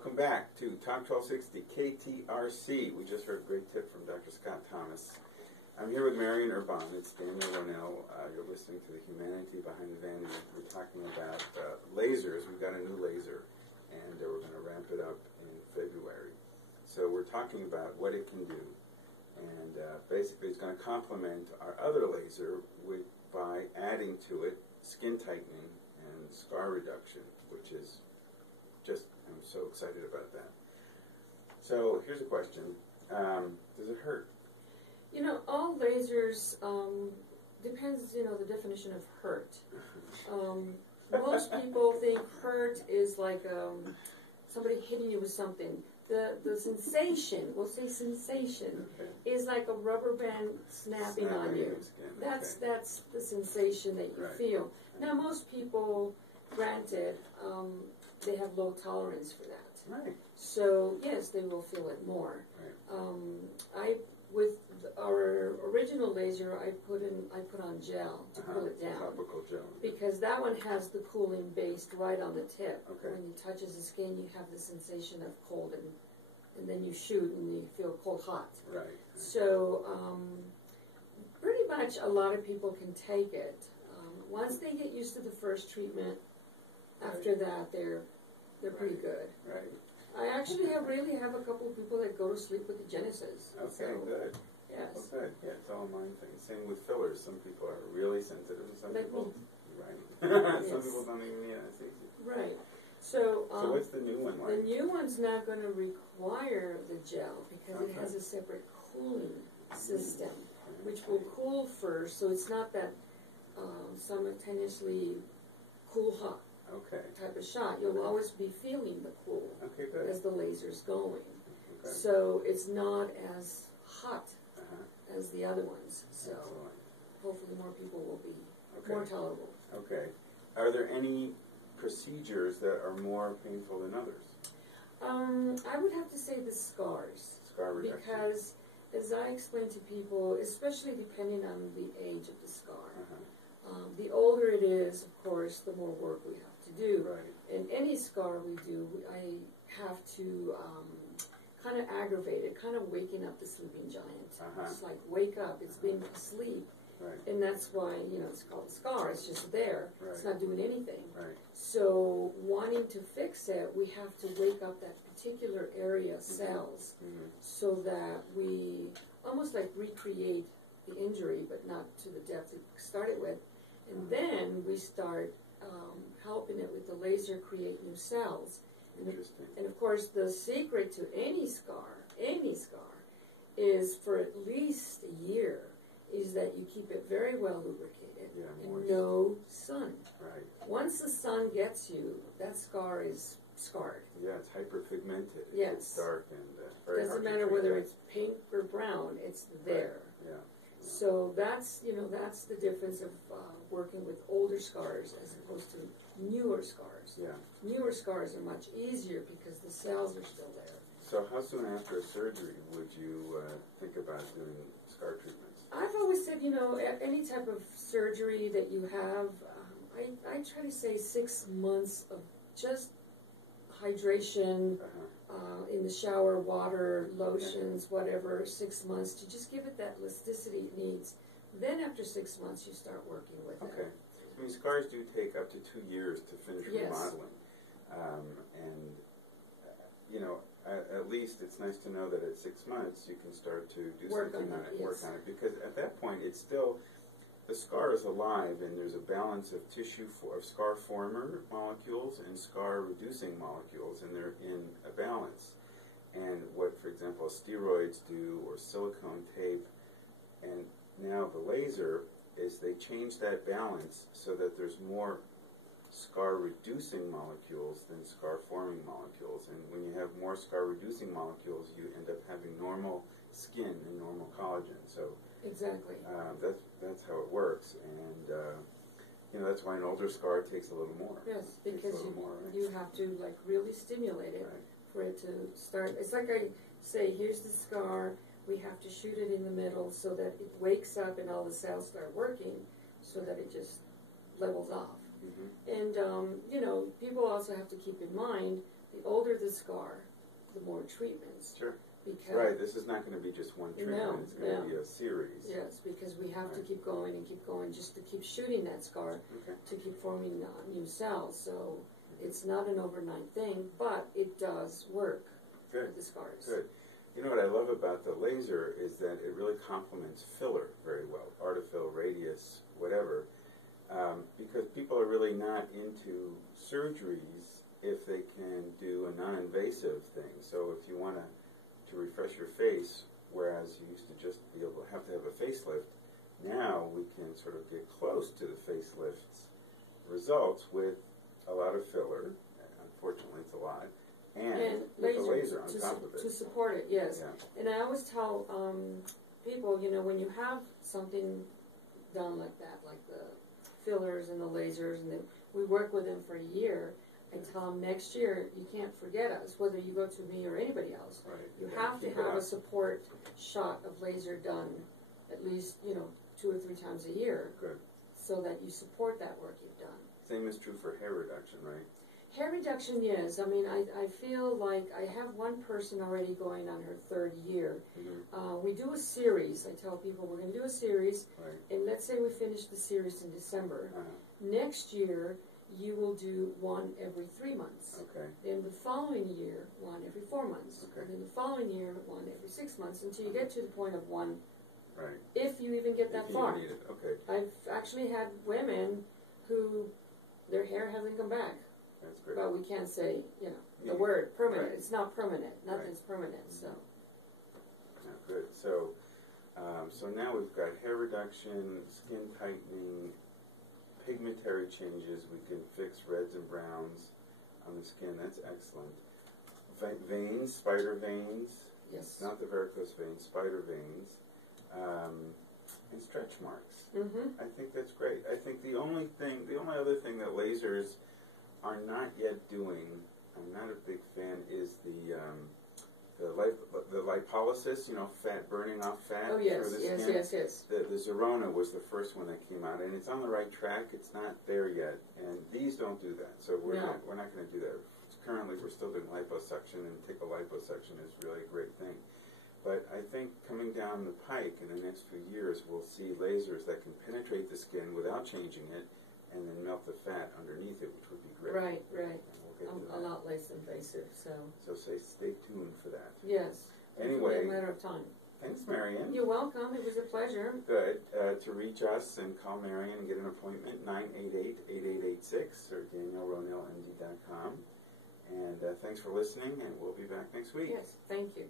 Welcome back to Talk 1260 KTRC. We just heard a great tip from Dr. Scott Thomas. I'm here with Marian Urban. It's Daniel Ronel. You're listening to the Humanity Behind the Vanity. We're talking about lasers. We've got a new laser, and we're going to ramp it up in February. So we're talking about what it can do, and basically it's going to complement our other laser by adding to it skin tightening and scar reduction, which is just, I'm so excited about that. So here's a question. Does it hurt? You know, all lasers, depends, the definition of hurt. Most people think hurt is like somebody hitting you with something. The sensation, we'll say sensation, is like a rubber band snapping on you. That's the sensation that you feel. Now, most people, granted, they have low tolerance for that. Right. So, yes, they will feel it more. Right. With our original laser, I put on gel to cool it down. Topical gel. Because that one has the cooling based right on the tip. Okay. When you touches the skin, you have the sensation of cold, and then you shoot and you feel cold hot. Right. So pretty much a lot of people can take it. Once they get used to the first treatment, after that they're pretty good. Right. I actually really have a couple of people that go to sleep with the Genesis. Okay, so, good. Yes. Well, good. Yeah, it's all a mind thing. Same with fillers. Some people are really sensitive, and some Like people, me. right? Yes. Some people don't even need anesthesia. Right. So what's the new one like? The new one's not going to require the gel because it has a separate cooling system, which will cool first, so it's not that simultaneously cool-hot type of shot. You'll always be feeling the cool as the laser's going. Okay. So it's not as hot as the other ones. So hopefully more people will be more tolerable. Okay. Are there any procedures that are more painful than others? I would have to say the scars. Scar reduction. Because, as I explain to people, especially depending on the age of the scar, the older it is, of course, the more work we have to do. Right. And any scar we do, I have to kind of aggravate it, kind of waking up the sleeping giant. It's like, wake up, it's been asleep. Right. And that's why, it's called a scar. It's just there. Right. It's not doing anything. Right. So wanting to fix it, we have to wake up that particular area, cells, so that we almost like recreate the injury, but not to the depth it started with. And then we start helping it with the laser create new cells. Interesting. And of course, the secret to any scar, is for at least a year, is that you keep it very well lubricated and no sun. Right. Once the sun gets you, that scar is scarred. Yeah, it's hyperpigmented. Yes. It's dark and very Doesn't hard to matter treat. whether it's pink or brown, it's there. Yeah. So that's the difference of working with older scars as opposed to newer scars. Yeah. Newer scars are much easier because the cells are still there. So how soon after a surgery would you think about doing scar treatments? I've always said, any type of surgery that you have, I try to say 6 months of just hydration, in the shower, water, lotions, whatever, 6 months to just give it that elasticity it needs. Then after 6 months, you start working with it. Okay. I mean, scars do take up to 2 years to finish remodeling. At least it's nice to know that at 6 months you can start to do something on it, work on it, because at that point it's still, the scar is alive and there's a balance of tissue, of scar former molecules and scar reducing molecules, and they're in a balance. And what, for example, steroids do, or silicone tape, and now the laser, is they change that balance so that there's more scar-reducing molecules than scar-forming molecules. And when you have more scar-reducing molecules, you end up having normal skin and normal collagen. So exactly. That's how it works. And that's why an older scar takes a little more. Yes, because you have to really stimulate it for it to start. It's like I say, here's the scar. We have to shoot it in the middle so that it wakes up and all the cells start working, so that it just levels off. And, people also have to keep in mind the older the scar, the more treatments. Sure. Because right, this is not going to be just one treatment, it's going to be a series. Yes, because we have to keep going and keep going just to keep shooting that scar, to keep forming new cells. So it's not an overnight thing, but it does work with the scars. Good. You know what I love about the laser is that it really complements filler very well, artifill, radius, whatever, because people are really not into surgeries if they can do a non-invasive thing. So if you want to refresh your face, whereas you used to just be able to have a facelift, now we can sort of get close to the facelift's results with a lot of filler. Unfortunately, it's a lot. And with a laser on top of it. To support it, yes. Yeah. And I always tell people, when you have something done like that, like the fillers and the lasers, and then we work with them for a year, I tell them next year, you can't forget us, whether you go to me or anybody else. Right. You have to have a support shot of laser done at least, 2 or 3 times a year. Good. So that you support that work you've done. Same is true for hair reduction, right? Hair reduction, yes. I mean, I feel like I have one person already going on her 3rd year. Mm-hmm. We do a series. I tell people we're going to do a series, right. And let's say we finish the series in December. Next year, you will do one every 3 months. Okay. Then the following year, one every 4 months. Okay. And then the following year, one every 6 months, until you get to the point of one. Right. If you even get that if far. You need it. Okay. I've actually had women who their hair hasn't come back. That's great. But we can't say, the word permanent. Right. It's not permanent. Nothing's permanent. Mm-hmm. So. Oh, good. So, so now we've got hair reduction, skin tightening, pigmentary changes. We can fix reds and browns on the skin. That's excellent. Veins, spider veins. Yes. Not the varicose veins, spider veins. And stretch marks. Mm-hmm. I think that's great. I think the only other thing that lasers are not yet doing, I'm not a big fan, is the lipolysis, fat, burning off fat Oh, yes, for the skin. yes. The Zerona was the first one that came out, and it's on the right track. It's not there yet, and these don't do that. So we're not going to do that. Currently, we're still doing liposuction, and liposuction is really a great thing. But I think coming down the pike in the next few years, we'll see lasers that can penetrate the skin without changing it, and then melt the fat underneath it, which would be great. Right. We'll get to A lot less invasive. So stay tuned for that. yes. Anyway, it's a matter of time. Thanks, Marian. You're welcome. It was a pleasure. Good. To reach us and call Marian and get an appointment, 988-8886 or DanielRonelMD.com. And thanks for listening, and we'll be back next week. Yes. Thank you.